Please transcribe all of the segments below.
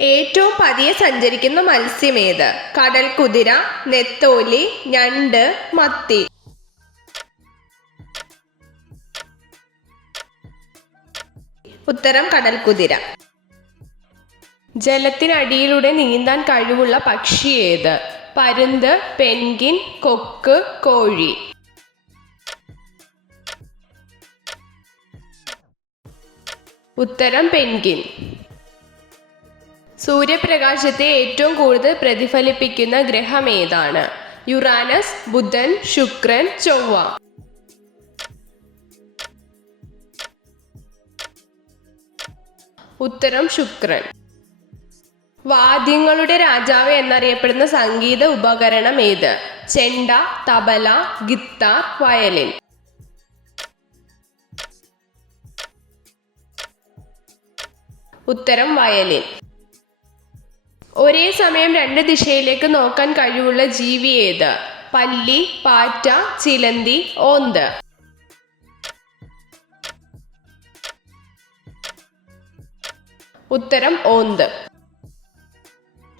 ഏറ്റവും പതിയെ സഞ്ചരിക്കുന്ന മത്സ്യമേത്? കടൽ കുതിര, നെത്തോലി, ഞണ്ട്, മത്തി. ഉത്തരം കടൽ കുതിര. ജലത്തിനടിയിലൂടെ നീന്താൻ കഴിവുള്ള പക്ഷി ഏത്? പരുന്ത്, പെൻഗിൻ, കൊക്ക്, കോഴി. ഉത്തരം പെൻഗിൻ. സൂര്യപ്രകാശത്തെ ഏറ്റവും കൂടുതൽ പ്രതിഫലിപ്പിക്കുന്ന ഗ്രഹം ഏതാണ്? യുറാനസ്, ബുധൻ, ശുക്രൻ, ചൊവ്വ. ഉത്തരം ശുക്രൻ. വാദ്യങ്ങളുടെ രാജാവ് എന്നറിയപ്പെടുന്ന സംഗീത ഉപകരണം ഏത്? ചെണ്ട, തബല, ഗിത്താർ, വയലിൻ. ഉത്തരം വയലിൻ. ഒരേ സമയം രണ്ട് ദിശയിലേക്ക് നോക്കാൻ കഴിവുള്ള ജീവി ഏത്? പല്ലി, പാറ്റ, ചിലന്തി, ഓന്ത്. ഉത്തരം ഓന്ത്.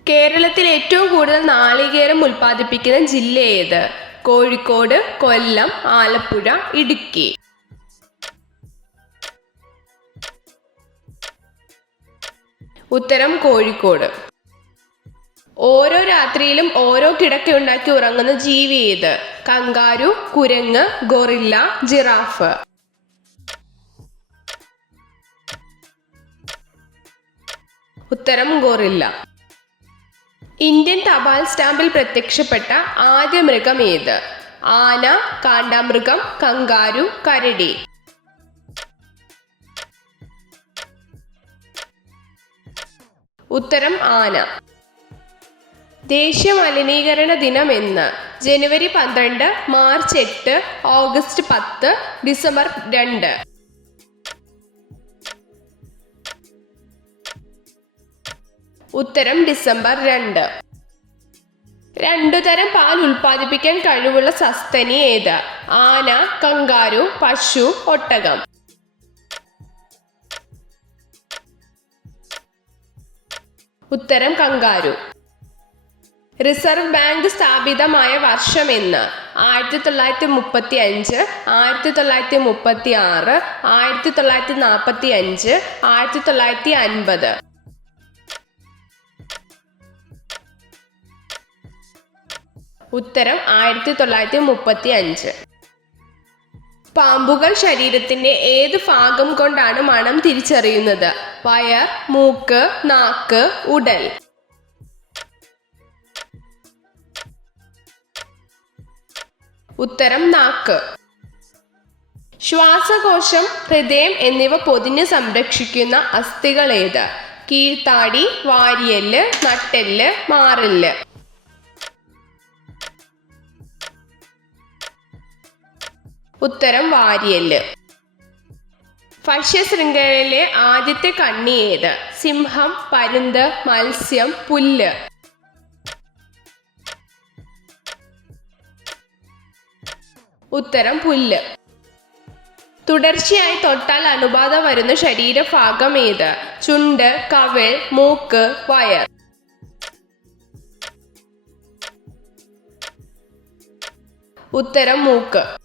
കേരളത്തിൽ ഏറ്റവും കൂടുതൽ നാളികേരം ഉൽപ്പാദിപ്പിക്കുന്ന ജില്ല ഏത്? കോഴിക്കോട്, കൊല്ലം, ആലപ്പുഴ, ഇടുക്കി. ഉത്തരം കോഴിക്കോട്. ഓരോ രാത്രിയിലും ഓരോ കിടക്കയുണ്ടാക്കി ഉറങ്ങുന്ന ജീവി ഏത്? കങ്കാരു, കുരങ്ങ്, ഗൊറില്ല, ജിറാഫ്. ഉത്തരം ഗൊറില്ല. ഇന്ത്യൻ തപാൽ സ്റ്റാമ്പിൽ പ്രത്യക്ഷപ്പെട്ട ആദ്യ മൃഗം ഏത്? ആന, കാണ്ടാമൃഗം, കങ്കാരു, കരടി. ഉത്തരം ആന. ദേശീയ മലിനീകരണ ദിനം എന്ന്? ജനുവരി 12, മാർച്ച് 8, ഓഗസ്റ്റ് 10, ഡിസംബർ 2. ഉത്തരം ഡിസംബർ 2. രണ്ടു തരം പാൽ ഉൽപ്പാദിപ്പിക്കാൻ കഴിവുള്ള സസ്തനി ഏത്? ആന, കങ്കാരു, പശു, ഒട്ടകം. ഉത്തരം കങ്കാരു. റിസർവ് ബാങ്ക് സ്ഥാപിതമായ വർഷം എന്ന്? 1935, 1936, 1945, 1950. ഉത്തരം 1935. പാമ്പുകൾ ശരീരത്തിന്റെ ഏത് ഭാഗം കൊണ്ടാണ് മണം തിരിച്ചറിയുന്നത്? വയർ, മൂക്ക്, നാക്ക്, ഉടൽ. ഉത്തരം നാക്ക്. ശ്വാസകോശം, ഹൃദയം എന്നിവ പൊതിഞ്ഞ് സംരക്ഷിക്കുന്ന അസ്ഥികൾ ഏത്? കീഴ്ത്താടി, വാരിയെല്ല്, നട്ടെല്ല്, മാറെല്ല്. ഉത്തരം വാരിയെല്ല്. ഭക്ഷ്യശൃംഖലയിലെ ആദ്യത്തെ കണ്ണി ഏത്? സിംഹം, പരുന്ത്, മത്സ്യം, പുല്ല്. ഉത്തരം പുല്ല്. തുടർച്ചയായി തൊട്ടാൽ അണുബാധ വരുന്ന ശരീരഭാഗം ഏത്? ചുണ്ട്, കവിൾ, മൂക്ക്, വയർ. ഉത്തരം മൂക്ക്.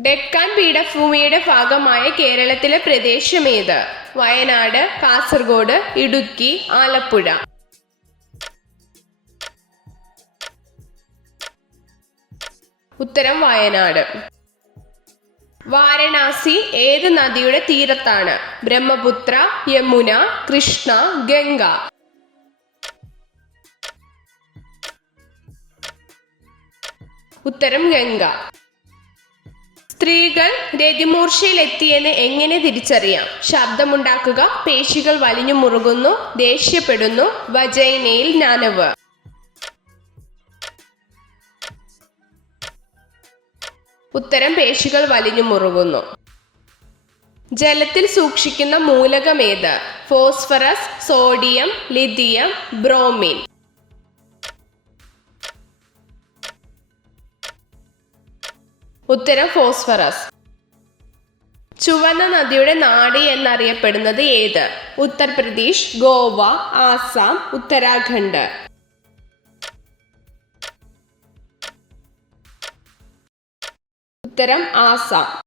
ഡെക്കാൻ പീഠഭൂമിയുടെ ഭാഗമായ കേരളത്തിലെ പ്രദേശം ഏത്? വയനാട്, കാസർഗോഡ്, ഇടുക്കി, ആലപ്പുഴ. ഉത്തരം വയനാട്. വാരണാസി ഏത് നദിയുടെ തീരത്താണ്? ബ്രഹ്മപുത്ര, യമുന, കൃഷ്ണ, ഗംഗ. ഉത്തരം ഗംഗ. സ്ത്രീകൾ രതിമൂർച്ചയിലെത്തിയെന്ന് എങ്ങനെ തിരിച്ചറിയാം? ശബ്ദമുണ്ടാക്കുക, പേശികൾ വലിഞ്ഞു മുറുകുന്നു, ദേഷ്യപ്പെടുന്നു, വജൈനയിൽ നനവ്. ഉത്തരം പേശികൾ വലിഞ്ഞു മുറുകുന്നു. ജലത്തിൽ സൂക്ഷിക്കുന്ന മൂലകം ഏത്? Phosphorus, sodium, lithium, bromine. ഉത്തരം ഫോസ്ഫറസ്. ചുവന്ന നദിയുടെ നാട് എന്നറിയപ്പെടുന്നത് ഏത്? ഉത്തർപ്രദേശ്, ഗോവ, ആസാം, ഉത്തരാഖണ്ഡ്. ഉത്തരം ആസാം.